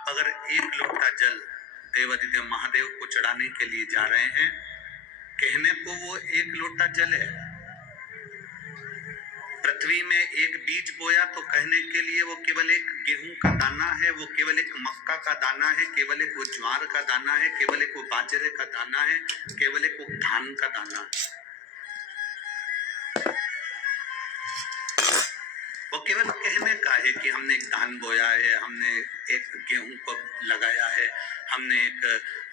आप अगर एक लोटा जल देवाधिदेव महादेव को चढ़ाने के लिए जा रहे हैं, कहने को वो एक लोटा जल है। पृथ्वी में एक बीज बोया तो कहने के लिए वो केवल एक गेहूं का दाना है, वो केवल एक मक्का का दाना है, केवल एक वो ज्वार का दाना है, केवल एक वो बाजरे का दाना है, केवल एक वो धान का दाना है। वो केवल कहने का है कि हमने एक धान बोया है, हमने एक गेहूं को लगाया है, हमने एक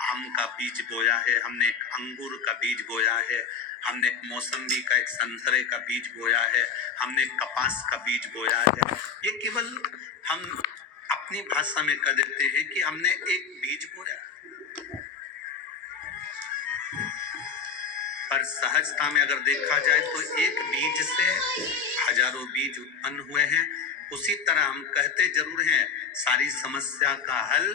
आम का बीज बोया है, हमने एक अंगूर का बीज बोया है, हमने एक मौसम्बी का, एक संतरे का बीज बोया है, हमने एक कपास का बीज बोया है। ये केवल हम अपनी भाषा में कह देते हैं कि हमने एक बीज बोया, पर सहजता में अगर देखा जाए तो एक बीज से हजारों बीज उत्पन्न हुए हैं। उसी तरह हम कहते जरूर हैं सारी समस्या का हल,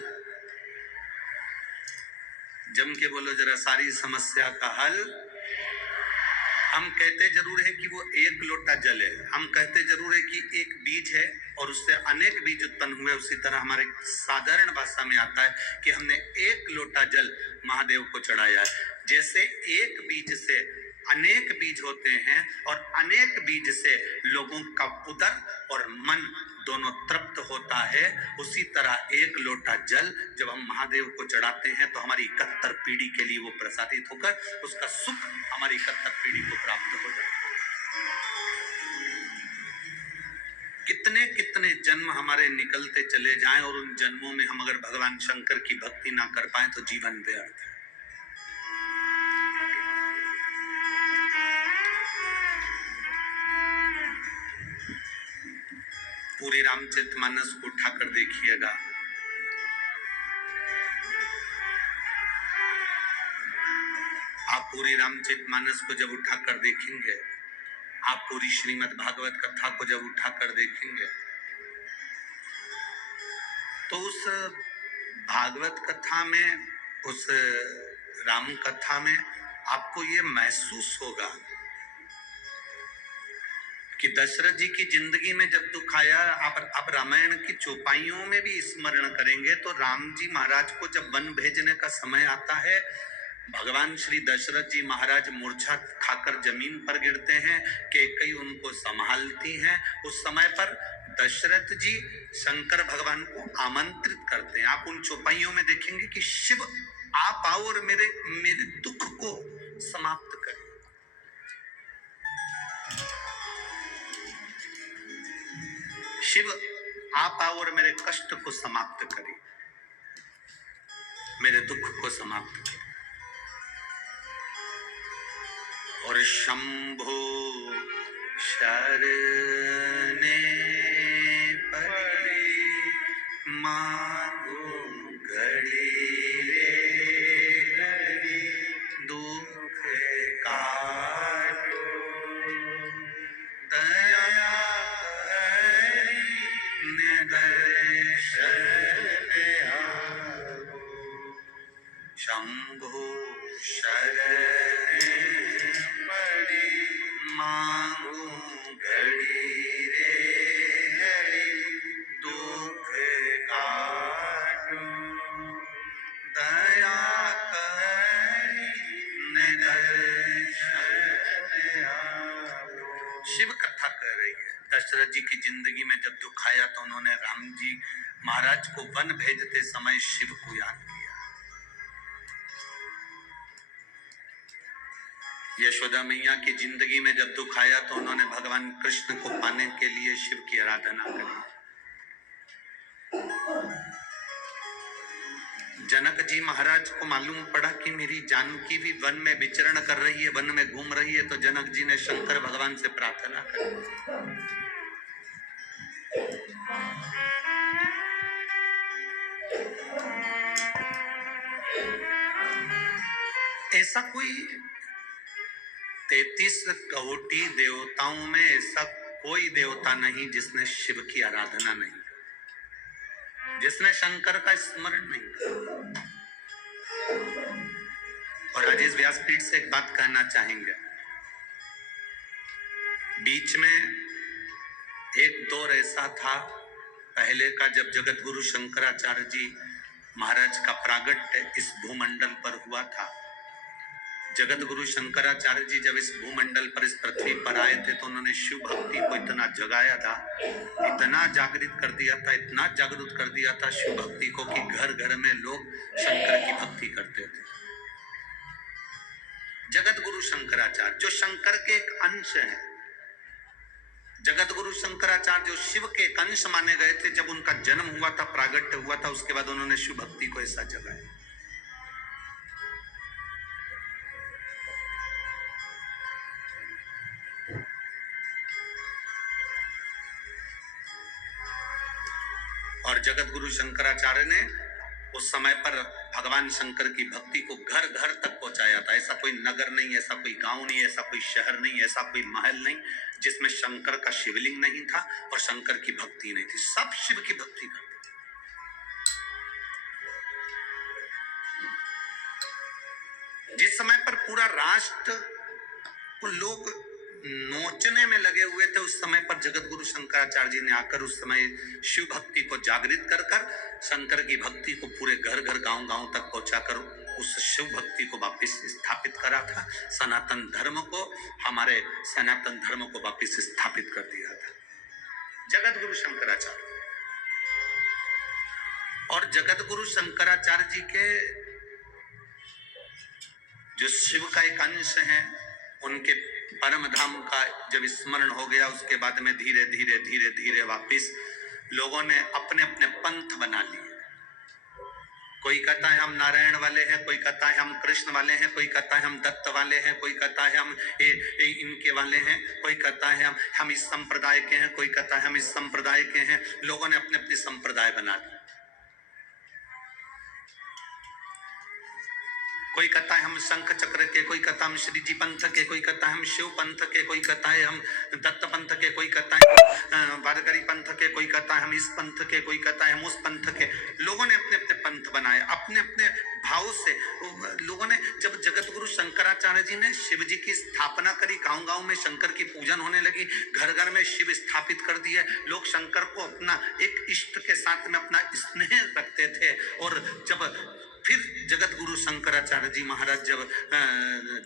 जम के बोलो जरा, सारी समस्या का हल। हम कहते जरूर है कि वो एक लोटा जल है, हम कहते जरूर है कि एक बीज है और उससे अनेक बीज उत्पन्न हुए। उसी तरह हमारे साधारण भाषा में आता है कि हमने एक लोटा जल महादेव को चढ़ाया है। जैसे एक बीज से अनेक बीज होते हैं और अनेक बीज से लोगों का उदर और मन दोनों तृप्त होता है, उसी तरह एक लोटा जल जब हम महादेव को चढ़ाते हैं तो हमारी 71 पीढ़ी के लिए वो प्रसादित होकर उसका सुख हमारी 71 पीढ़ी को प्राप्त हो जाता है। कितने कितने जन्म हमारे निकलते चले जाएं और उन जन्मों में हम अगर भगवान शंकर की भक्ति ना कर पाए तो जीवन व्यर्थ है। पूरी रामचरितमानस को उठाकर देखिएगा, आप पूरी रामचरितमानस को जब उठाकर देखेंगे, आप पूरी श्रीमद् भागवत कथा को जब उठाकर देखेंगे, तो उस भागवत कथा में, उस राम कथा में आपको ये महसूस होगा कि दशरथ जी की जिंदगी में जब दुख आया, आप रामायण की चौपाइयों में भी स्मरण करेंगे तो राम जी महाराज को जब वन भेजने का समय आता है, भगवान श्री दशरथ जी महाराज मूर्छा खाकर जमीन पर गिरते हैं, कैकेयी उनको संभालती हैं। उस समय पर दशरथ जी शंकर भगवान को आमंत्रित करते हैं। आप उन चौपाइयों में देखेंगे कि शिव आप आओ और मेरे दुख को समाप्त करें। शिव आप आओ और मेरे कष्ट को समाप्त करें, मेरे दुख को समाप्त करें। और शंभो शरणे पड़े मांगो घड़ी रे घड़ी, दुख काटो दया शंभो शरणे पड़े मांगो घड़ी रे घड़ी, दुख काटो दया करी निदर्शन आओ। शिव कथा कर रही है। दशरथ जी की जिंदगी में जब दुख आया तो उन्होंने राम जी महाराज को वन भेजते समय शिव को याद किया। यशोदा मैया की जिंदगी में जब दुख आया तो उन्होंने भगवान कृष्ण को पाने के लिए शिव की आराधना करी। जनक जी महाराज को मालूम पड़ा कि मेरी जानकी भी वन में विचरण कर रही है, वन में घूम रही है, तो जनक जी ने शंकर भगवान से प्रार्थना करी। ऐसा कोई 33 कोटि देवताओं में ऐसा कोई देवता नहीं जिसने शिव की आराधना नहीं की, जिसने शंकर का स्मरण नहीं किया। और आज इस व्यासपीठ से एक बात कहना चाहेंगे, बीच में एक दौर ऐसा था पहले का जब जगत गुरु शंकराचार्य जी महाराज का प्रागट्य इस भूमंडल पर हुआ था, जगत गुरु शंकराचार्य जी जब इस भूमंडल पर इस पृथ्वी पर आए थे तो उन्होंने शिव भक्ति को इतना जगाया था, इतना जागृत कर दिया था, इतना जागरूक कर दिया था शिव भक्ति को कि घर घर में लोग शंकर की भक्ति करते थे। जगत गुरु शंकराचार्य जो शंकर के एक अंश हैं, जगत गुरु शंकराचार्य जो शिव के एक अंश माने गए थे, जब उनका जन्म हुआ था, प्रागट्य हुआ था, उसके बाद उन्होंने शिव भक्ति को ऐसा जगाया। और जगत गुरु शंकराचार्य ने उस समय पर भगवान शंकर की भक्ति को घर घर तक पहुंचाया था। ऐसा कोई नगर नहीं, ऐसा कोई गांव नहीं, ऐसा कोई शहर नहीं, ऐसा कोई महल नहीं जिसमें शंकर का शिवलिंग नहीं था और शंकर की भक्ति नहीं थी। सब शिव की भक्ति करते थे। जिस समय पर पूरा राष्ट्र को लोग नोचने में लगे हुए थे, उस समय पर जगत गुरु शंकराचार्य जी ने आकर उस समय शिव भक्ति को जागृत कर कर शंकर की भक्ति को पूरे घर घर गांव गांव तक पहुंचाकर उस शिव भक्ति को वापस स्थापित करा था। सनातन धर्म को, हमारे सनातन धर्म को वापस स्थापित कर दिया था जगत गुरु शंकराचार्य। और जगत गुरु शंकराचार्य जी के जो शिव का एक अंश है, उनके परम धाम का जब स्मरण हो गया, उसके बाद में धीरे धीरे धीरे धीरे वापिस लोगों ने अपने अपने पंथ बना लिए। कोई कहता है हम नारायण वाले हैं, कोई कहता है हम कृष्ण वाले हैं, कोई कहता है हम दत्त वाले हैं, कोई कहता है हम इनके वाले हैं, कोई कहता है हम इस संप्रदाय के हैं, कोई कहता है हम इस संप्रदाय के हैं। लोगों ने अपने अपने संप्रदाय बना लिए। कोई कहता है हम शंख चक्र के, कोई कहता है हम श्री जी पंथ के, कोई कहता है हम शिव पंथ के, कोई कहता है हम दत्त पंथ के, कोई कहता है वारकरी पंथ के, कोई कहता है हम इस पंथ के, कोई कहता है हम उस पंथ के। लोगों ने अपने अपने पंथ बनाए, अपने अपने भाव से। लोगों ने जब जगत गुरु शंकराचार्य जी ने शिव जी की स्थापना करी, गांव गांव में शंकर की पूजन होने लगी, घर घर में शिव स्थापित कर दिए। लोग शंकर को अपना एक इष्ट के साथ में अपना स्नेह रखते थे। और जब फिर जगत गुरु शंकराचार्य जी महाराज जब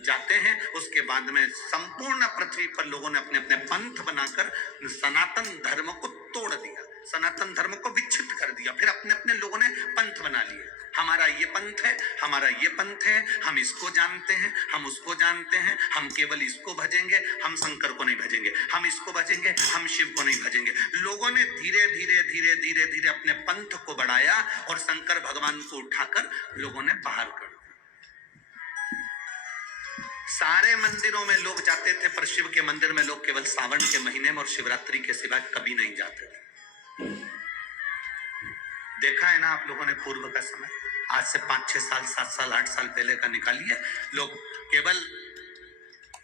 जाते हैं, उसके बाद में संपूर्ण पृथ्वी पर लोगों ने अपने अपने पंथ बनाकर सनातन धर्म को तोड़ दिया, सनातन धर्म को विच्छिन्न कर दिया। फिर अपने अपने लोगों ने पंथ बना लिए। हमारा ये पंथ है, हमारा ये पंथ है, हम इसको जानते हैं, हम उसको जानते हैं, हम केवल इसको भजेंगे, हम शंकर को नहीं भजेंगे, हम इसको भजेंगे, हम शिव को नहीं भजेंगे। लोगों ने धीरे धीरे धीरे धीरे धीरे अपने पंथ को बढ़ाया और शंकर भगवान को उठाकर लोगों ने बाहर कर दिया। सारे मंदिरों में लोग जाते थे, पर शिव के मंदिर में लोग केवल सावन के महीने में और शिवरात्रि के सिवा कभी नहीं जाते थे। देखा है ना आप लोगों ने पूर्व का समय, आज से 5-6 साल 7 साल 8 साल पहले का निकालिए। लोग केवल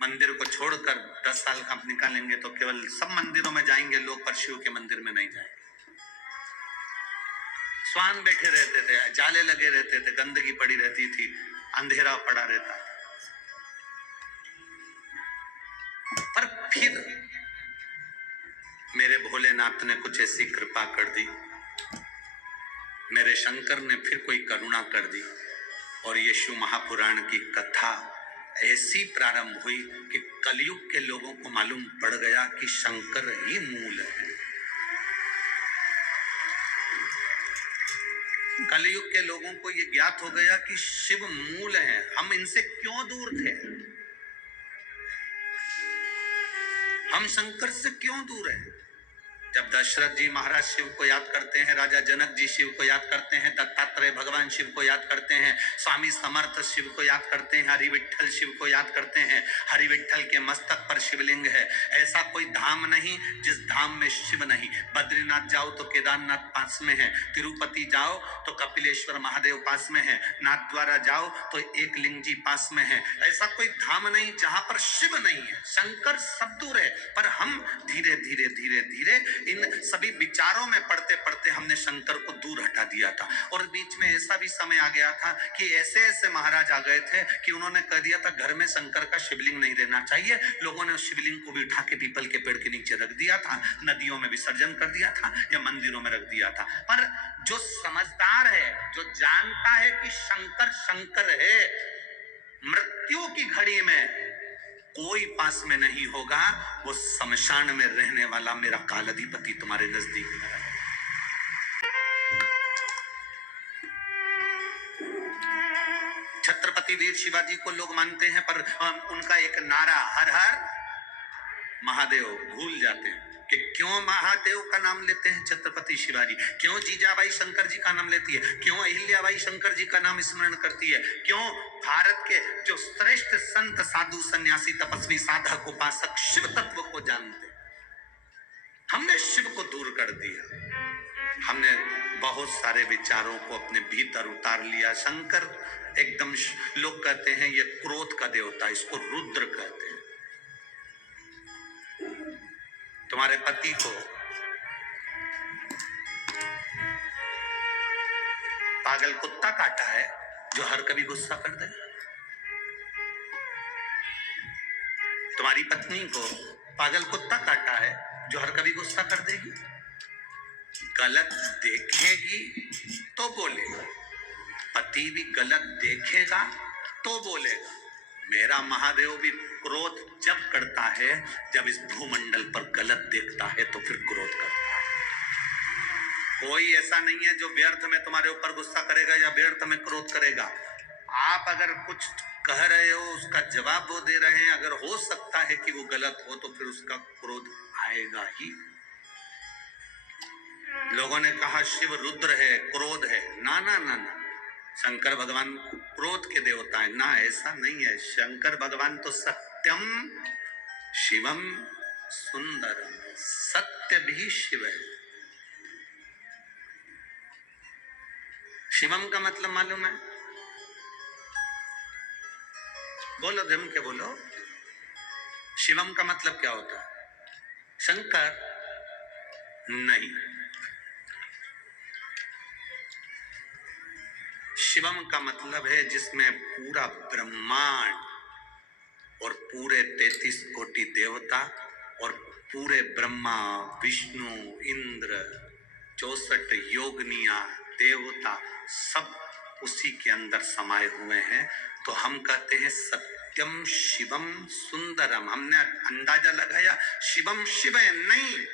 मंदिर को छोड़कर 10 साल का निकालेंगे तो केवल सब मंदिरों में जाएंगे लोग, पर शिव के मंदिर में नहीं जाएंगे। स्वान बैठे रहते थे, जाले लगे रहते थे, गंदगी पड़ी रहती थी, अंधेरा पड़ा रहता। पर फिर मेरे भोलेनाथ ने कुछ ऐसी कृपा कर दी, मेरे शंकर ने फिर कोई करुणा कर दी और ये शिव महापुराण की कथा ऐसी प्रारंभ हुई कि कलयुग के लोगों को मालूम पड़ गया कि शंकर ही मूल है। कलयुग के लोगों को ये ज्ञात हो गया कि शिव मूल है। हम इनसे क्यों दूर थे, हम शंकर से क्यों दूर हैं? जब दशरथ जी महाराज शिव को याद करते हैं, राजा जनक जी शिव को याद करते हैं, दत्तात्रेय भगवान शिव को याद करते हैं, स्वामी समर्थ शिव को याद करते हैं, हरि विठ्ठल शिव को याद करते हैं। हरि विठ्ठल के मस्तक पर शिवलिंग है। ऐसा कोई धाम नहीं जिस धाम में शिव नहीं। बद्रीनाथ जाओ तो केदारनाथ पास में है, तिरुपति जाओ तो कपिलेश्वर महादेव पास में है, नाथ द्वारा जाओ तो एक लिंग जी पास में है। ऐसा कोई धाम नहीं जहां पर शिव नहीं है। शंकर सब दूर है, पर हम धीरे धीरे धीरे धीरे इन सभी विचारों में पढ़ते पढ़ते हमने शंकर को दूर हटा दिया था। और बीच में ऐसा भी समय आ गया था कि ऐसे ऐसे महाराज आ गए थे कि उन्होंने कह दिया था घर में शंकर का शिवलिंग नहीं रहना चाहिए। लोगों ने उस शिवलिंग को भी उठा के पीपल के पेड़ के नीचे रख दिया था, नदियों में विसर्जन कर दिया था या मंदिरों में रख दिया था। पर जो समझदार है, जो जानता है कि शंकर शंकर है, मृत्यु की घड़ी में कोई पास में नहीं होगा, वो शमशान में रहने वाला मेरा कालाधिपति तुम्हारे नजदीक में है। छत्रपति वीर शिवाजी को लोग मानते हैं, पर उनका एक नारा हर हर महादेव भूल जाते हैं कि क्यों महादेव का नाम लेते हैं छत्रपति शिवाजी, क्यों जीजाबाई शंकर जी का नाम लेती है, क्यों अहिल्याबाई शंकर जी का नाम स्मरण करती है, क्यों भारत के जो श्रेष्ठ संत साधु सन्यासी तपस्वी साधक उपासक शिव तत्व को जानते। हमने शिव को दूर कर दिया, हमने बहुत सारे विचारों को अपने भीतर उतार लिया। शंकर एकदम, लोग कहते हैं ये क्रोध का देवता, इसको रुद्र कहते हैं। तुम्हारे पति को पागल कुत्ता काटा है जो हर कभी गुस्सा कर दे। तुम्हारी पत्नी को पागल कुत्ता काटा है जो हर कभी गुस्सा कर देगी। गलत देखेगी तो बोलेगा, पति भी गलत देखेगा तो बोलेगा। मेरा महादेव भी क्रोध जब करता है, जब इस भूमंडल पर गलत देखता है तो फिर क्रोध करता है। कोई ऐसा नहीं है जो व्यर्थ में तुम्हारे ऊपर गुस्सा करेगा या व्यर्थ में क्रोध करेगा। आप अगर कुछ कह रहे हो, उसका जवाब वो दे रहे हैं, अगर हो सकता है कि वो गलत हो तो फिर उसका क्रोध आएगा ही। लोगों ने कहा शिव रुद्र है, क्रोध है। ना ना ना ना, शंकर भगवान क्रोध के देवता है ना, ऐसा नहीं है। शंकर भगवान तो सत्यम शिवम सुंदरम, सत्य भी शिव है। शिवम का मतलब मालूम है? बोलो, जम के बोलो, शिवम का मतलब क्या होता है? शंकर नहीं, शिवम का मतलब है जिसमें पूरा ब्रह्मांड और पूरे 33 कोटि देवता और पूरे ब्रह्मा विष्णु इंद्र 64 योगनिया देवता सब उसी के अंदर समाये हुए हैं। तो हम कहते हैं सत्यम शिवम सुंदरम। हमने अंदाजा लगाया शिवम शिव है, नहीं,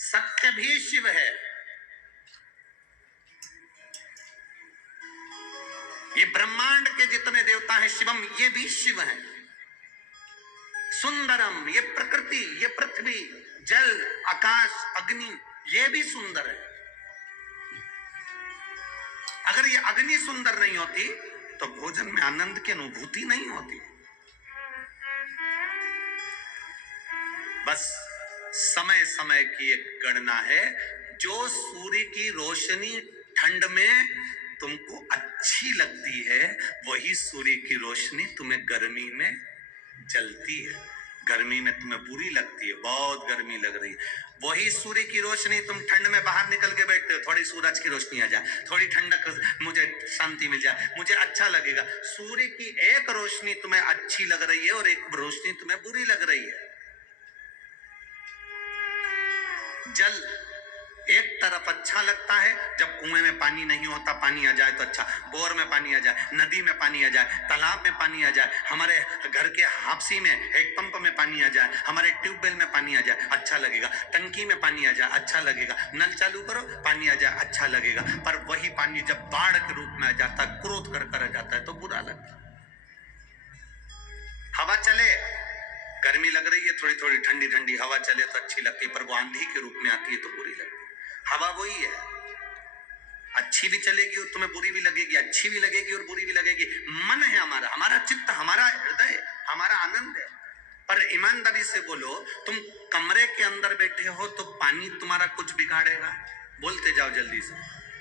सत्य भी शिव है। ये ब्रह्मांड के जितने देवता हैं शिवम, ये भी शिव हैं। सुंदरम, ये प्रकृति, ये पृथ्वी, जल, आकाश, अग्नि, ये भी सुंदर है। अगर ये अग्नि सुंदर नहीं होती तो भोजन में आनंद की अनुभूति नहीं होती। बस समय समय की एक गणना है। जो सूर्य की रोशनी ठंड में तुमको अच्छी लगती है, वही सूर्य की रोशनी तुम्हें गर्मी में जलती है। गर्मी में तुम्हें बुरी लगती है, बहुत गर्मी लग रही है, वही सूर्य की रोशनी तुम ठंड में बाहर निकल के बैठते हो, थोड़ी सूरज की रोशनी आ जाए, थोड़ी ठंडक, मुझे शांति मिल जाए, मुझे अच्छा लगेगा। सूर्य की एक रोशनी तुम्हें अच्छी लग रही है और एक रोशनी तुम्हें बुरी लग रही है। जल एक तरफ अच्छा लगता है, जब कुएं में पानी नहीं होता, पानी आ जाए तो अच्छा, बोर में पानी आ जाए, नदी में पानी आ जाए, तालाब में पानी आ जाए, हमारे घर के हापसी में हैंडपंप में पानी आ जाए, हमारे ट्यूबवेल में पानी आ जाए, अच्छा लगेगा। टंकी में पानी आ जाए, अच्छा लगेगा। नल चालू करो, पानी आ जाए, अच्छा लगेगा। पर वही पानी जब बाढ़ के रूप में आ जाता है, क्रोध कर आ जाता है, तो बुरा लगता है। हवा चले, गर्मी लग रही है, थोड़ी थोड़ी ठंडी ठंडी हवा चले तो अच्छी लगती है, पर वो आंधी के रूप में आती है तो बुरी लगती है। हवा वही है, अच्छी भी चलेगी और तुम्हें बुरी भी लगेगी, अच्छी भी लगेगी और बुरी भी लगेगी। मन है हमारा, हमारा चित्त, हमारा हृदय, हमारा आनंद है। पर ईमानदारी से बोलो, तुम कमरे के अंदर बैठे हो तो पानी तुम्हारा कुछ बिगाड़ेगा? बोलते जाओ जल्दी से।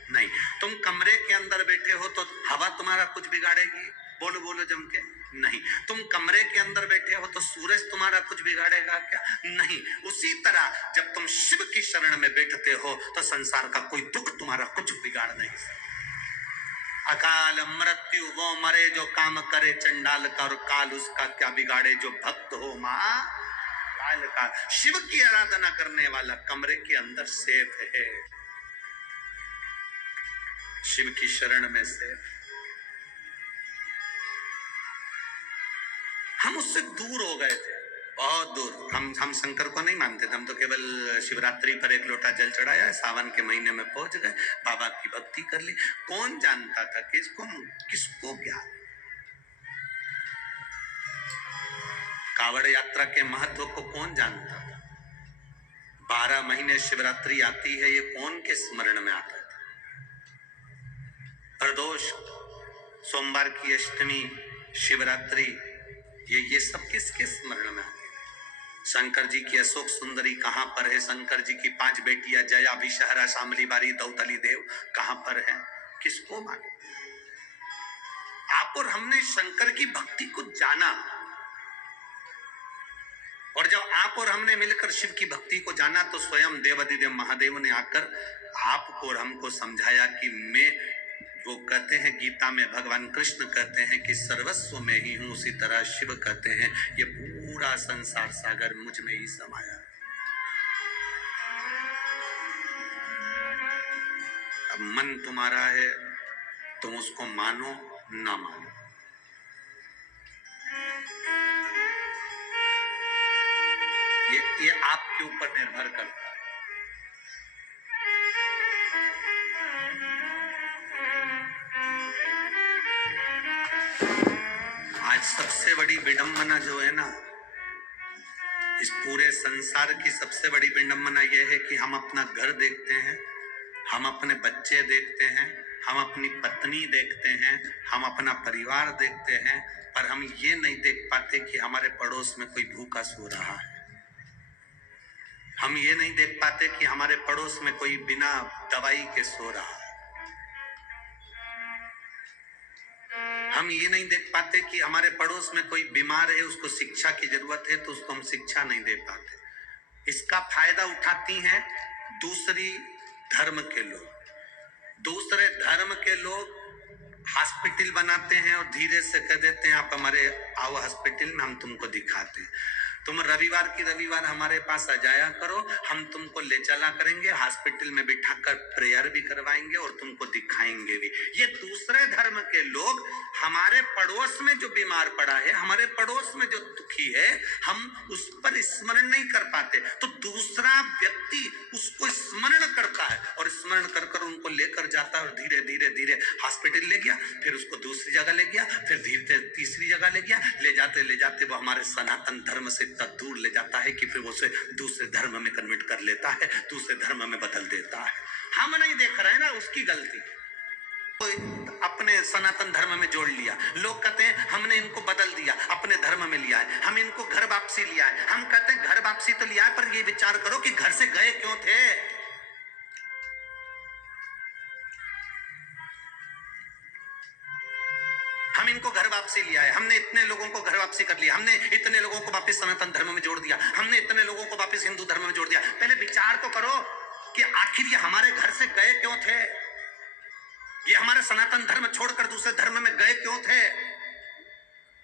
नहीं। तुम कमरे के अंदर बैठे हो तो हवा तुम्हारा कुछ बिगाड़ेगी? बोलो बोलो जम के। नहीं। तुम कमरे के अंदर बैठे हो तो सूरज तुम्हारा कुछ बिगाड़ेगा क्या? नहीं। उसी तरह जब तुम शिव की शरण में बैठते हो तो संसार का कोई दुख तुम्हारा कुछ बिगाड़ नहीं सकता। अकाल मृत्यु वो मरे जो काम करे चंडाल का, और काल उसका क्या बिगाड़े जो भक्त हो मां काल का। शिव की आराधना करने वाला कमरे के अंदर सेफ है, शिव की शरण में सेफ। हम उससे दूर हो गए थे, बहुत दूर। हम शंकर को नहीं मानते थे, हम तो केवल शिवरात्रि पर एक लोटा जल चढ़ाया, सावन के महीने में पहुंच गए, बाबा की भक्ति कर ली। कौन जानता था किसको क्या? कावड़ यात्रा के महत्व को कौन जानता था? 12 महीने शिवरात्रि आती है, ये कौन के स्मरण में आता था? प्रदोष, सोमवार की अष्टमी, शिवरात्रि, ये सब किसके स्मरण में आते हैं? शंकर जी की अशोक सुंदरी कहां पर है? शंकर जी की 5 बेटियां जया, विषहरा, शामली बारी, दौतली देव कहां पर है? किसको मालूम? आप और हमने शंकर की भक्ति को जाना, और जब आप और हमने मिलकर शिव की भक्ति को जाना तो स्वयं देवाधिदेव महादेव ने आकर आपको और हमको समझाया कि मैं, वो कहते हैं गीता में, भगवान कृष्ण कहते हैं कि सर्वस्व में ही हूं, उसी तरह शिव कहते हैं ये पूरा संसार सागर मुझ में ही समाया। अब मन तुम्हारा है, तुम उसको मानो ना मानो, ये आपके ऊपर निर्भर करता है। आज सबसे बड़ी विडंबना जो है ना, इस पूरे संसार की सबसे बड़ी विडंबना यह है कि हम अपना घर देखते हैं, हम अपने बच्चे देखते हैं, हम अपनी पत्नी देखते हैं, हम अपना परिवार देखते हैं, पर हम ये नहीं देख पाते कि हमारे पड़ोस में कोई भूखा सो रहा है। हम ये नहीं देख पाते कि हमारे पड़ोस में कोई बिना दवाई के सो रहा है। हम ये नहीं देख पाते कि हमारे पड़ोस में कोई बीमार है, उसको शिक्षा की जरूरत है, तो उसको हम शिक्षा नहीं दे पाते। इसका फायदा उठाती हैं दूसरी धर्म के लोग। दूसरे धर्म के लोग हॉस्पिटल बनाते हैं और धीरे से कह देते हैं आप हमारे आओ हॉस्पिटल में, हम तुमको दिखाते हैं। तुम रविवार की रविवार हमारे पास आ जाया करो, हम तुमको ले चला करेंगे, हॉस्पिटल में बिठाकर प्रेयर भी करवाएंगे और तुमको दिखाएंगे भी। ये दूसरे धर्म के लोग हमारे पड़ोस में जो बीमार पड़ा है, हमारे पड़ोस में जो दुखी है, हम उस पर स्मरण नहीं कर पाते, तो दूसरा व्यक्ति उसको स्मरण करता है और स्मरण कर कर उनको लेकर जाता है, और धीरे धीरे धीरे हॉस्पिटल ले गया, फिर उसको दूसरी जगह ले गया, फिर धीरे तीसरी जगह ले गया, ले जाते वो हमारे सनातन धर्म से इतना दूर ले जाता है कि फिर वो उसे दूसरे धर्म में कन्वर्ट कर लेता है, दूसरे धर्म में बदल देता है। हम नहीं देख रहे हैं ना, उसकी गलती। अपने सनातन धर्म में जोड़ लिया, लोग कहते हैं हमने इनको बदल दिया, अपने धर्म में लिया है, हम इनको घर वापसी लिया है। हम कहते हैं घर वापसी तो लिया है, पर ये विचार करो कि घर से गए क्यों थे। हम इनको घर वापसी लिया है, हमने इतने लोगों को घर वापसी कर लिया, हमने इतने लोगों को वापस सनातन धर्म में जोड़ दिया, हमने इतने लोगों को वापस हिंदू धर्म में जोड़ दिया। पहले विचार तो करो कि आखिर ये हमारे घर से गए क्यों थे, ये हमारे सनातन धर्म छोड़कर दूसरे धर्म में गए क्यों थे।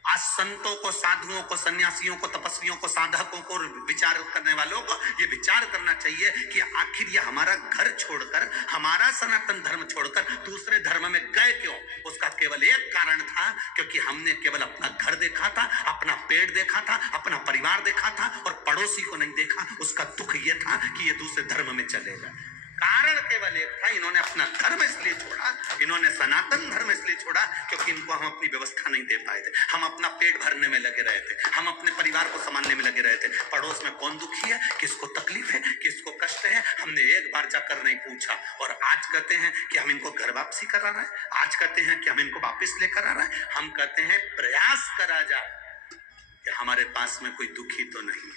आज संतों को, साधुओं को, सन्यासियों को, तपस्वियों को, साधकों को, विचार करने वालों को ये विचार करना चाहिए कि आखिर ये हमारा घर छोड़कर, हमारा सनातन धर्म छोड़कर दूसरे धर्म में गए क्यों। उसका केवल एक कारण था, क्योंकि हमने केवल अपना घर देखा था, अपना पेट देखा था, अपना परिवार देखा था और पड़ोसी को नहीं देखा। उसका दुख ये था कि ये दूसरे धर्म में चले गए। कारण केवल एक था, इन्होंने अपना धर्म इसलिए छोड़ा, इन्होंने सनातन धर्म इसलिए छोड़ा क्योंकि इनको हम अपनी व्यवस्था नहीं दे पाए थे। हम अपना पेट भरने में लगे रहे थे, हम अपने परिवार को संभालने में लगे रहे थे। पड़ोस में कौन दुखी है, किसको तकलीफ है, किसको कष्ट है, हमने एक बार जाकर नहीं पूछा। और आज कहते हैं कि हम इनको घर वापसी करा रहे हैं, आज कहते हैं कि हम इनको वापिस लेकर आ रहे हैं। हम कहते हैं प्रयास करा जाए कि हमारे पास में कोई दुखी तो नहीं।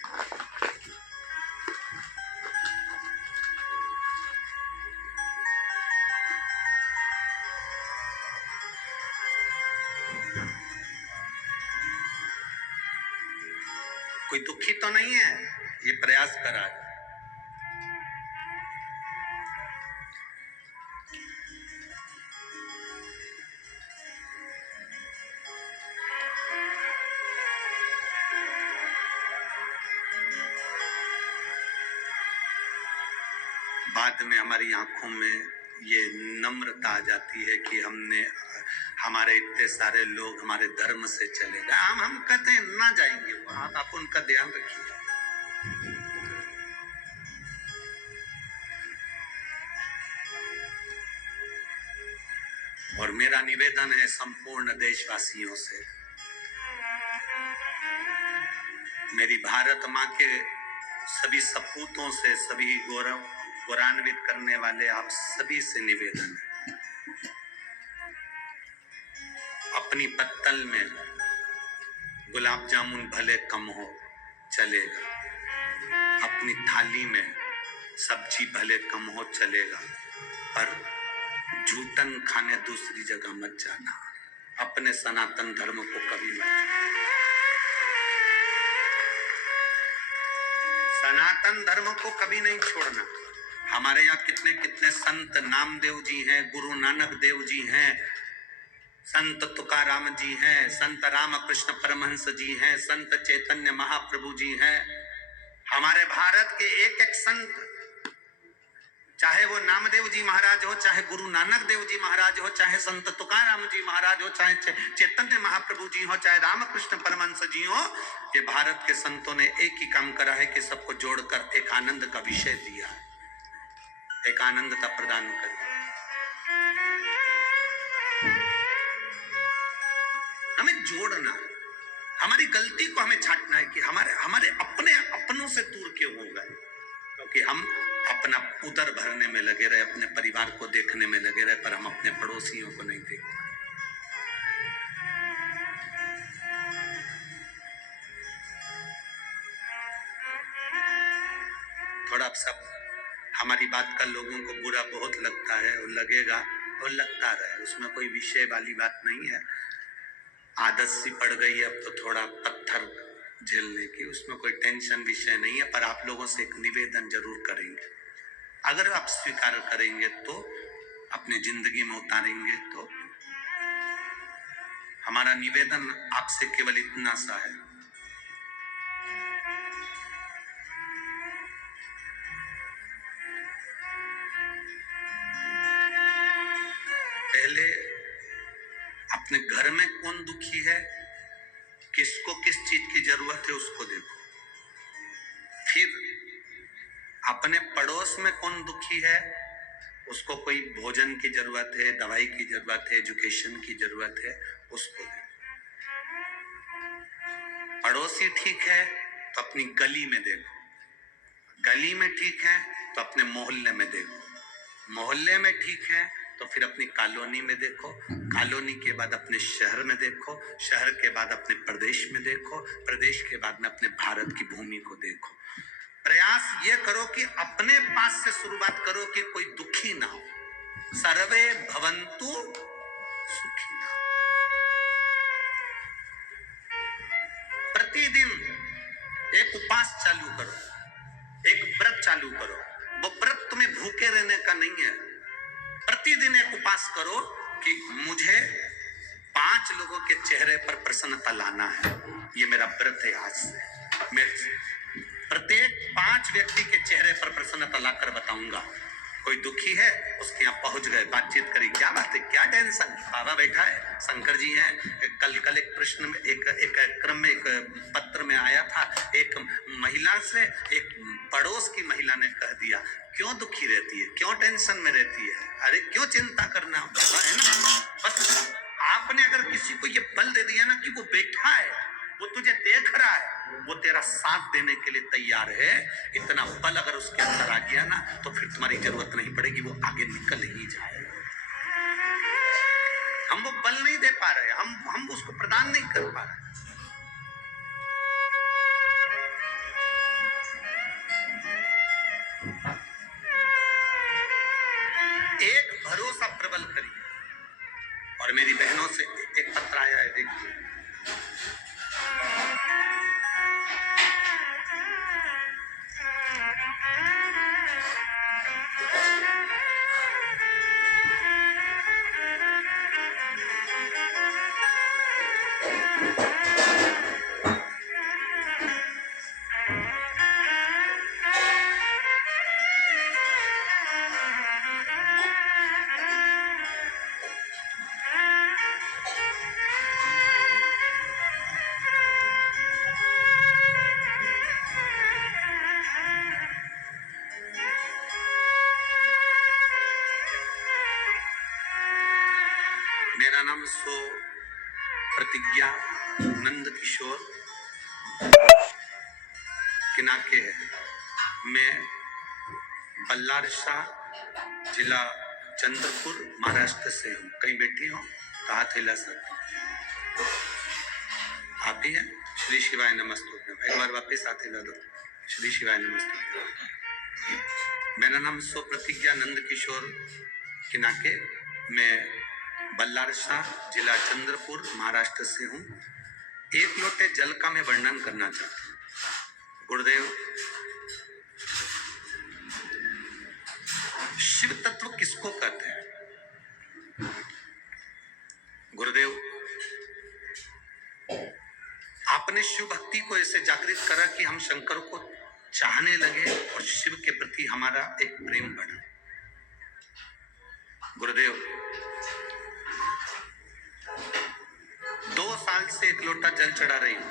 कोई दुखी तो नहीं है, ये प्रयास करा है। बाद में हमारी आंखों में ये नम्रता आ जाती है कि हमने, हमारे इतने सारे लोग हमारे धर्म से चले गए, हम कहते हैं ना जाएंगे वहां, आप उनका ध्यान रखिए। और मेरा निवेदन है संपूर्ण देशवासियों से, मेरी भारत माँ के सभी सपूतों से, सभी गौरवान्वित करने वाले आप सभी से निवेदन है, अपनी पत्तल में गुलाब जामुन भले कम हो चलेगा, अपनी थाली में सब्जी भले कम हो चलेगा, पर जूठन खाने दूसरी जगह मत जाना, अपने सनातन धर्म को कभी मत छोड़ना। सनातन धर्म को कभी नहीं छोड़ना। हमारे यहाँ कितने कितने संत नामदेव जी हैं, गुरु नानक देव जी हैं, संत तुकाराम जी हैं, संत रामकृष्ण परमहंस जी हैं, संत चैतन्य महाप्रभु जी हैं। हमारे भारत के एक एक संत, चाहे वो नामदेव जी महाराज हो, चाहे गुरु नानक देव जी महाराज हो, चाहे संत तुकाराम जी महाराज हो, चाहे चैतन्य महाप्रभु जी हो, चाहे रामकृष्ण परमहंस जी हो, ये भारत के संतों ने एक ही काम करा है कि सबको जोड़कर एक आनंद का विषय दिया, एक आनंदता प्रदान कर। हमें जोड़ना, हमारी गलती को हमें छांटना है कि हमारे अपनों से दूर क्यों हो गए, क्योंकि हम अपना उदर भरने में लगे रहे, अपने परिवार को देखने में लगे रहे, पर हम अपने पड़ोसियों को नहीं देख पाए। थोड़ा सब हमारी बात का लोगों को बुरा बहुत लगता है, और लगेगा और लगता रहे, उसमें कोई विषय वाली बात नहीं है। आदत सी पड़ गई अब तो थोड़ा पत्थर झेलने की, उसमें कोई टेंशन विषय नहीं है। पर आप लोगों से एक निवेदन जरूर करेंगे, अगर आप स्वीकार करेंगे तो, अपनी जिंदगी में उतारेंगे तो, हमारा निवेदन आपसे केवल इतना सा है, पहले अपने घर में कौन दुखी है, किसको किस चीज की जरूरत है उसको देखो, फिर अपने पड़ोस में कौन दुखी है, उसको कोई भोजन की जरूरत है, दवाई की जरूरत है, एजुकेशन की जरूरत है, उसको देखो। पड़ोसी ठीक है तो अपनी गली में देखो, गली में ठीक है तो अपने मोहल्ले में देखो, मोहल्ले में ठीक है तो फिर अपनी कॉलोनी में देखो, कॉलोनी के बाद अपने शहर में देखो, शहर के बाद अपने प्रदेश में देखो, प्रदेश के बाद में अपने भारत की भूमि को देखो। प्रयास ये करो कि अपने पास से शुरुआत करो कि कोई दुखी ना हो, सर्वे भवन्तु सुखिनः। प्रतिदिन एक उपास चालू करो, एक व्रत चालू करो। वो व्रत तुम्हें भूखे रहने का नहीं है, प्रतिदिन एक उपास करो कि मुझे 5 लोगों के चेहरे पर प्रसन्नता लाना है, ये मेरा व्रत है। आज से मैं प्रत्येक 5 व्यक्ति के चेहरे पर प्रसन्नता लाकर बताऊंगा। कोई दुखी है, उसके यहाँ पहुंच गए, बातचीत करी, क्या बात है, क्या टेंशन, बाबा बैठा है, शंकर जी हैं। कल एक प्रश्न में, एक क्रम में, एक पत्र में आया था, एक महिला से एक पड़ोस की महिला ने कह दिया, क्यों दुखी रहती है, क्यों टेंशन में रहती है, अरे क्यों चिंता करना, बाबा है ना। बस आपने अगर किसी को ये बल दे दिया ना कि वो बैठा है, वो तुझे देख रहा है, वो तेरा साथ देने के लिए तैयार है, इतना बल अगर उसके अंदर आ गया ना, तो फिर तुम्हारी जरूरत नहीं पड़ेगी, वो आगे निकल ही जाएगा। हम वो बल नहीं दे पा रहे, हम उसको प्रदान नहीं कर पा रहे। एक भरोसा प्रबल करिए। और मेरी बहनों से एक पत्र आया है, देखिए। मेरा नाम सो प्रतिज्ञा नंद किशोर किनाके है। मैं बल्लारसा जिला चंद्रपुर महाराष्ट्र से हूँ। कहीं बैठी हो तो हाथ हिला सकते हो। आप ही हैं? श्री शिवाय नमस्तुभ्यम। एक बार वापस हाथ हिला दो। श्री शिवाय नमस्तुभ्यम। मेरा नाम सो प्रतिज्ञा नंद किशोर किनाके, मैं बल्लारसा जिला चंद्रपुर महाराष्ट्र से हूँ। एक लोटे जल का मैं वर्णन करना चाहता हूँ। गुरुदेव, शिव तत्व किसको कहते हैं? गुरुदेव, आपने शिव भक्ति को ऐसे जागृत करा कि हम शंकर को चाहने लगे और शिव के प्रति हमारा एक प्रेम बढ़ा। गुरुदेव, 2 साल से एक लोटा जल चढ़ा रही हूं।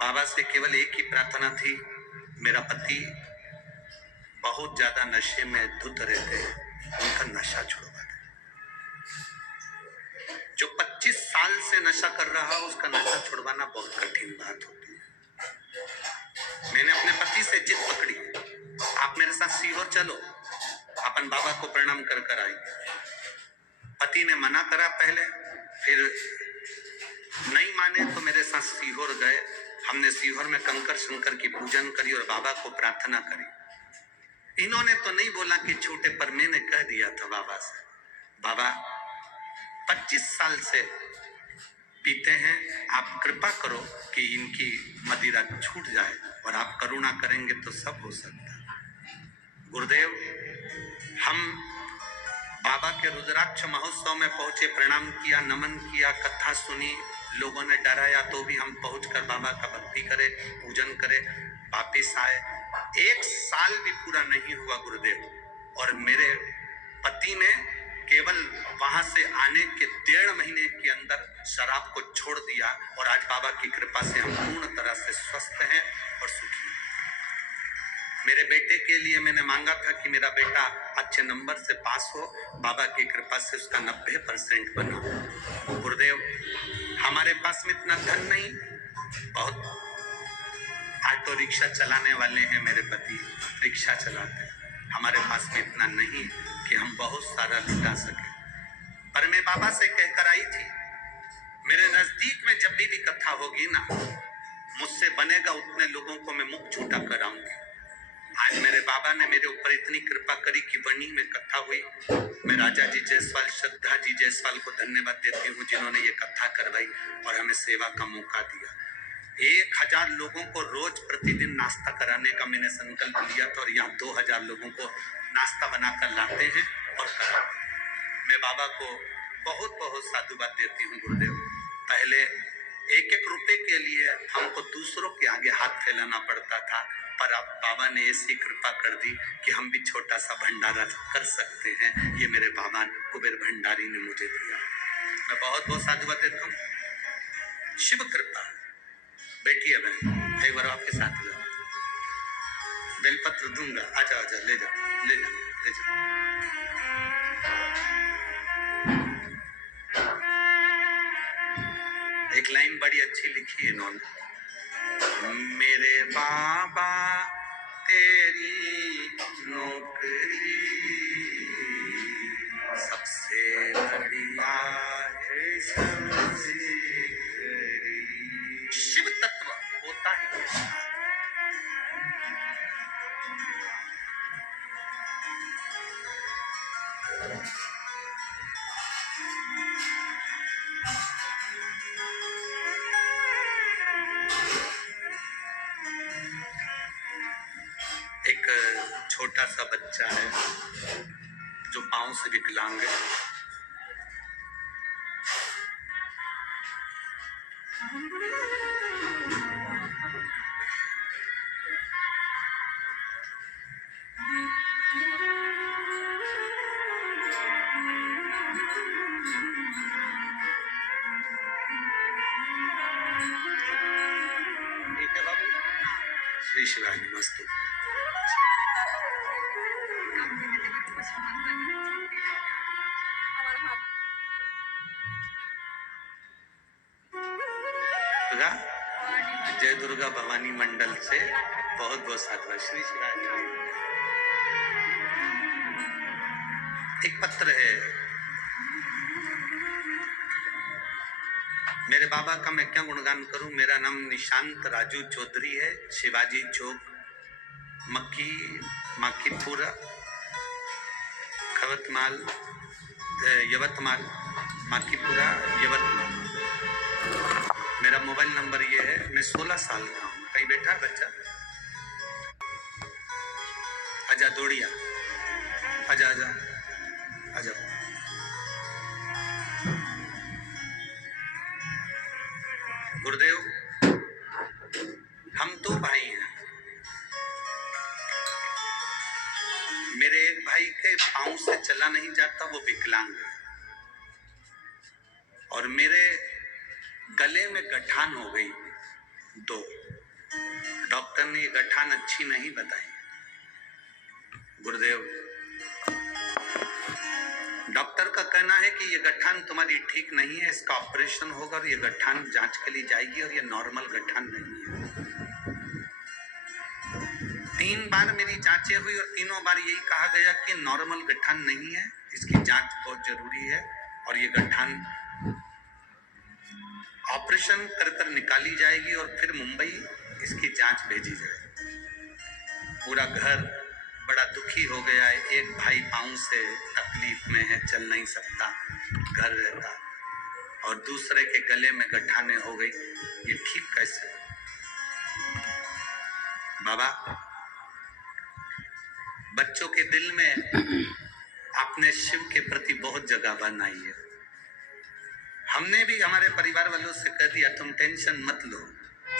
बाबा से केवल एक ही प्रार्थना थी, मेरा पति बहुत ज्यादा नशे में धुत रहते हैं, उनका नशा छुड़वा दे। जो 25 साल से नशा कर रहा हो, उसका नशा छुड़वाना बहुत कठिन बात होती है। मैंने अपने पति से जिद पकड़ी, आप मेरे साथ सीहोर चलो, अपन बाबा को प्रणाम कर कर आएंगे। पति ने मना करा पहले, फिर नहीं माने तो मेरे साथ सीहोर गए। हमने सीहोर में कंकर शंकर की पूजन करी और बाबा को प्रार्थना करी। इन्होंने तो नहीं बोला कि छूटे, पर मैंने कह दिया था बाबा से, बाबा 25 साल से पीते हैं, आप कृपा करो कि इनकी मदिरा छूट जाए, और आप करुणा करेंगे तो सब हो सकता है। गुरुदेव, हम बाबा के रुद्राक्ष महोत्सव में पहुंचे, प्रणाम किया, नमन किया, कथा सुनी, लोगों ने डराया तो भी हम पहुंचकर बाबा का भक्ति करे, पूजन करे, वापिस आए। 1 साल भी पूरा नहीं हुआ गुरुदेव, और मेरे पति ने केवल वहां से आने के 1.5 महीने के अंदर शराब को छोड़ दिया, और आज बाबा की कृपा से हम पूर्ण तरह से स्वस्थ हैं और सुखी हैं। मेरे बेटे के लिए मैंने मांगा था कि मेरा बेटा अच्छे नंबर से पास हो, बाबा की कृपा से उसका 90% बना। गुरुदेव, हमारे पास में इतना धन नहीं, बहुत ऑटो रिक्शा चलाने वाले हैं मेरे पति, रिक्शा चलाते हैं, हमारे पास में इतना नहीं कि हम बहुत सारा लुटा सके। पर मैं बाबा से कहकर आई थी, मेरे नजदीक में जब भी कथा होगी ना, मुझसे बनेगा उतने लोगों को मैं मुख छूटा कराऊंगी। आज मेरे बाबा ने मेरे ऊपर इतनी कृपा करी कि बनी में कथा हुई। मैं राजा जी जायसवाल, श्रद्धा जी जायसवाल को धन्यवाद देती हूँ, जिन्होंने ये कथा करवाई और हमें सेवा का मौका दिया। 1000 लोगों को रोज प्रतिदिन नाश्ता कराने का मैंने संकल्प लिया था, और यहाँ 2000 लोगों को नाश्ता बनाकर लाते हैं और कराते हैं। मैं बाबा को बहुत बहुत साधुवाद देती हूँ गुरुदेव। पहले 1-1 रुपए के लिए हमको दूसरों के आगे हाथ फैलाना पड़ता था, पर अब बाबा ने ऐसी कृपा कर दी कि हम भी छोटा सा भंडारा कर सकते हैं। ये मेरे बाबा कुबेर भंडारी ने मुझे दिया। मैं बहुत बहुत साधुवाद देता हूँ। शिव कृपा। बैठिए बहन, एक बार आपके साथ जाओ, बेलपत्र दूंगा, आजा आजा, ले जाओ ले जाओ ले जाओ। एक लाइन बड़ी अच्छी लिखी है इन्होंने, मेरे बाबा तेरी नौकरी सबसे बढ़िया है, सबसे शिव तत्व होता है। एक छोटा सा बच्चा है जो पांव से विकलांग है। ठीक है बाबू, श्री शिवाय नमस्तु। दुर्गा भवानी मंडल से बहुत बहुत साधुवाद। श्री शिवाजी। एक पत्र है मेरे बाबा का, मैं क्या गुणगान करूं। मेरा नाम निशांत राजू चौधरी है, शिवाजी चौक, मक्कीपुरा, यवतमाल, मक्कीपुरा, यवतमाल। मेरा मोबाइल नंबर ये है। मैं 16 साल का हूँ। कहीं बैठा है बच्चा? आजा दौड़िया, आजा आजा आजा। गुरुदेव, हम 2 भाई हैं। मेरे एक भाई के पांव से चला नहीं जाता, वो विकलांग है। और मेरे गले में गठान हो गई 2। डॉक्टर ने ये गठान अच्छी नहीं बताई। गुरुदेव, डॉक्टर का कहना है कि ये गठान तुम्हारी ठीक नहीं है, इसका ऑपरेशन होगा और ये गठान जांच के लिए जाएगी और ये नॉर्मल गठान नहीं है। 3 बार मेरी जांचें हुई और तीनों बार यही कहा गया कि नॉर्मल गठान नहीं है, इसकी जांच बहुत जरूरी है और ये गठान ऑपरेशन कर निकाली जाएगी और फिर मुंबई इसकी जांच भेजी जाएगी। पूरा घर बड़ा दुखी हो गया है। एक भाई पांव से तकलीफ में है, चल नहीं सकता, घर रहता, और दूसरे के गले में गठाने हो गई। ये ठीक कैसे? बाबा, बच्चों के दिल में आपने शिव के प्रति बहुत जगह बनाई है। हमने भी हमारे परिवार वालों से कह दिया तुम टेंशन मत लो,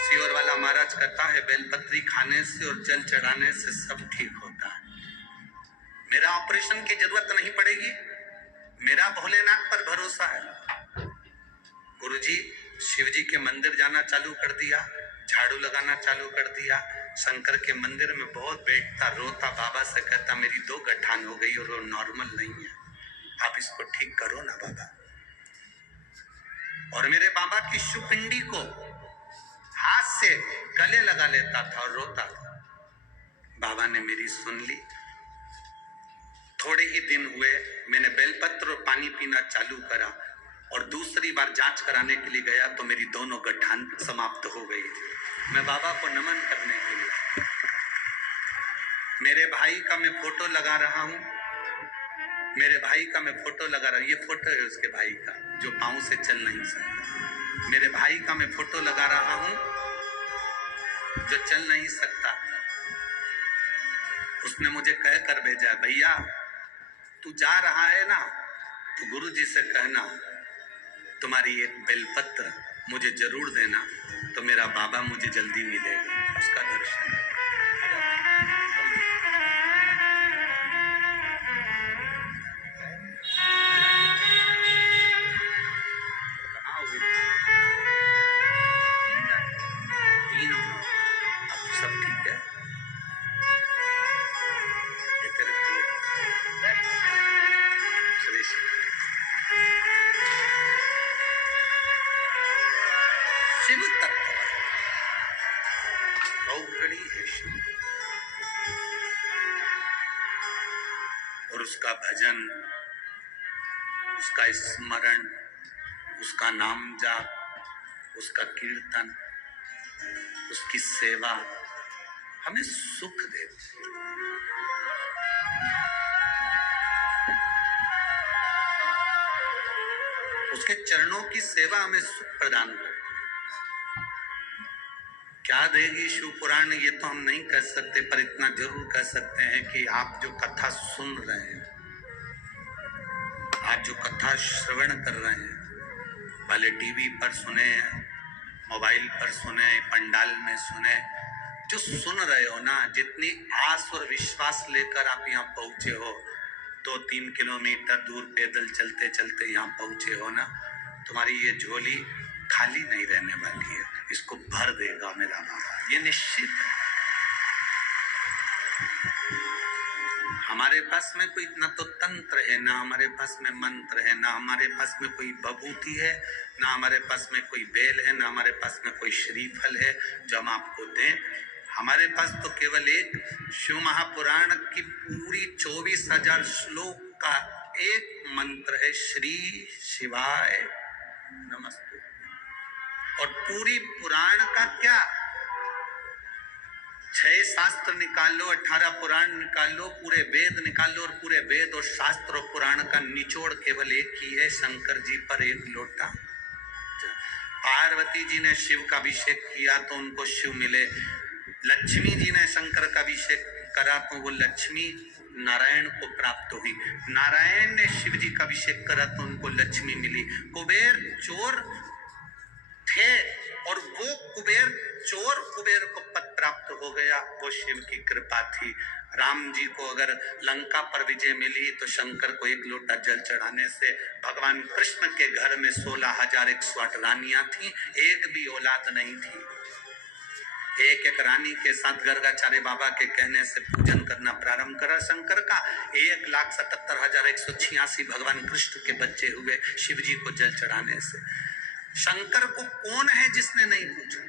शिवर वाला महाराज कहता है बेलपत्री खाने से और जल चढ़ाने से सब ठीक होता है। मेरा ऑपरेशन की जरूरत नहीं पड़ेगी, मेरा भोलेनाथ पर भरोसा है। गुरुजी शिव जी के मंदिर जाना चालू कर दिया, झाड़ू लगाना चालू कर दिया, शंकर के मंदिर में बहुत बैठता, रोता, बाबा से कहता मेरी 2 गठान हो गई और वो नॉर्मल नहीं है, आप इसको ठीक करो ना बाबा। और मेरे बाबा की शुपिंडी को हाथ से गले लगा लेता था और रोता था। बाबा ने मेरी सुन ली। थोड़े ही दिन हुए, मैंने बेलपत्र और पानी पीना चालू करा और दूसरी बार जांच कराने के लिए गया तो मेरी दोनों गठान समाप्त हो गई। मैं बाबा को नमन करने के लिए, मेरे भाई का मैं फोटो लगा रहा हूँ, मेरे भाई का मैं फोटो लगा रहा हूँ। ये फोटो है उसके भाई का जो पांव से चल नहीं सकता। मेरे भाई का मैं फोटो लगा रहा हूँ जो चल नहीं सकता। उसने मुझे कह कर भेजा, भैया तू जा रहा है ना तो गुरु जी से कहना तुम्हारी एक बेलपत्र मुझे जरूर देना, तो मेरा बाबा मुझे जल्दी मिलेगा, उसका दर्शन। सब ठीक है? शिव तत्व औघड़ी है शिव, और उसका भजन, उसका स्मरण, उसका नाम जाप, उसका कीर्तन, उसकी सेवा हमें सुख देती है। उसके चरणों की सेवा हमें सुख प्रदान करती है। क्या देगी शिव पुराण ये तो हम नहीं कह सकते, पर इतना जरूर कह सकते हैं कि आप जो कथा सुन रहे हैं, आप जो कथा श्रवण कर रहे हैं, भले टीवी पर सुने, मोबाइल पर सुने, पंडाल में सुने, जो सुन रहे हो ना, जितनी आस और विश्वास लेकर आप यहाँ पहुंचे हो, 2-3 किलोमीटर दूर पैदल चलते चलते यहाँ पहुंचे हो ना, तुम्हारी ये झोली खाली नहीं रहने वाली है, इसको भर देगा मेरा बाबा, ये निश्चित है। हम हमारे पास में कोई ना तो तंत्र है, ना हमारे पास में मंत्र है, ना हमारे पास में कोई बभूति है, ना हमारे पास में कोई बेल है, ना हमारे पास में कोई श्रीफल है जो हम आपको दें। हमारे पास तो केवल एक शिव महापुराण की पूरी 24,000 श्लोक का एक मंत्र है, श्री शिवाय नमस्ते। और पूरी पुराण का क्या, 6 शास्त्र निकाल लो, 18 पुराण निकाल लो, पूरे वेद निकाल लो, और पूरे वेद और शास्त्र और पुराण का निचोड़ केवल एक ही है, शंकर जी पर एक लोटा। पार्वती जी ने शिव का अभिषेक किया तो उनको शिव मिले, लक्ष्मी जी ने शंकर का अभिषेक करा तो वो लक्ष्मी नारायण को प्राप्त हुई, नारायण ने शिव जी का अभिषेक करा तो उनको लक्ष्मी मिली। कुबेर चोर थे और वो कुबेर चोर कुबेर को पद प्राप्त हो गया, वो शिव की कृपा थी। राम जी को अगर लंका पर विजय मिली तो शंकर को एक लोटा जल चढ़ाने से। भगवान कृष्ण के घर में 16,108 रानियां थी, एक भी औलाद नहीं थी। एक एक रानी के साथ गर्गाचार्य बाबा के कहने से पूजन करना प्रारंभ करा शंकर का। 1,77,186 भगवान कृष्ण के बच्चे हुए शिव जी को जल चढ़ाने से। शंकर को कौन है जिसने नहीं पूछा?